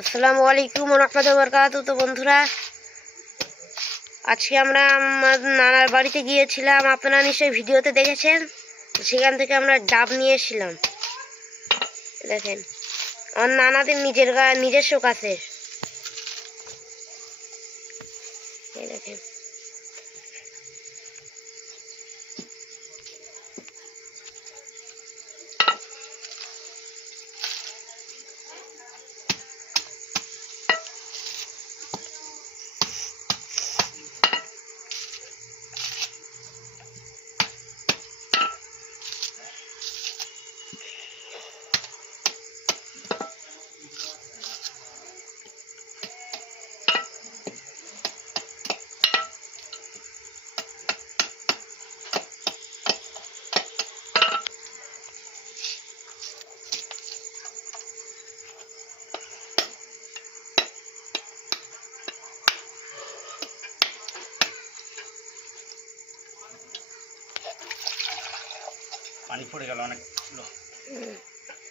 আসসালামু আলাইকুম রহমতুল্লাহ বরকাত তো বন্ধুরা, আজকে আমরা আমার নানার বাড়িতে গিয়েছিলাম। আপনারা নিশ্চয়ই ভিডিওতে দেখেছেন। সেখান থেকে আমরা ডাব নিয়ে এসেছিলাম। দেখেন, আমার নানাদের নিজের নিজস্ব কাছে দেখেন। পানি পড়ে গেল অনেকগুলো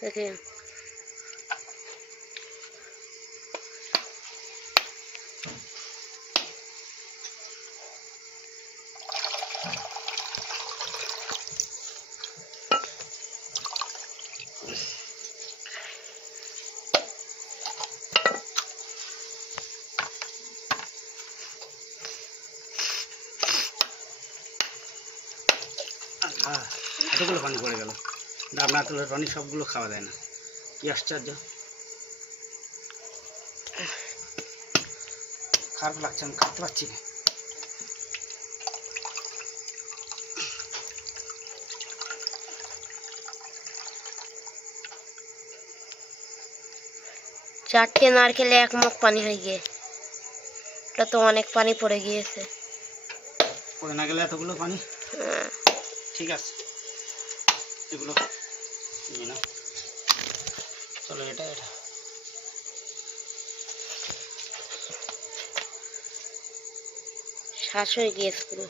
দেখেন আহ, এতগুলো পানি পড়ে গেল। ডাব নারকেলের পানি সবগুলো খাওয়া যায় না। কি আশ্চর্য। খারাপ লাগছে আমি খাতে পারছি না। চারটে নারকেলে এক মুখ পানি হয়ে গিয়ে। এটা তো অনেক পানি পড়ে গিয়েছে। পড়ে না গেলে এতগুলো পানি? হ্যাঁ। ঠিক আছে। এগুলো নিয়ে নাও। চলো এটা এটা। শ্বাস হয়ে গিয়েছে পুরো।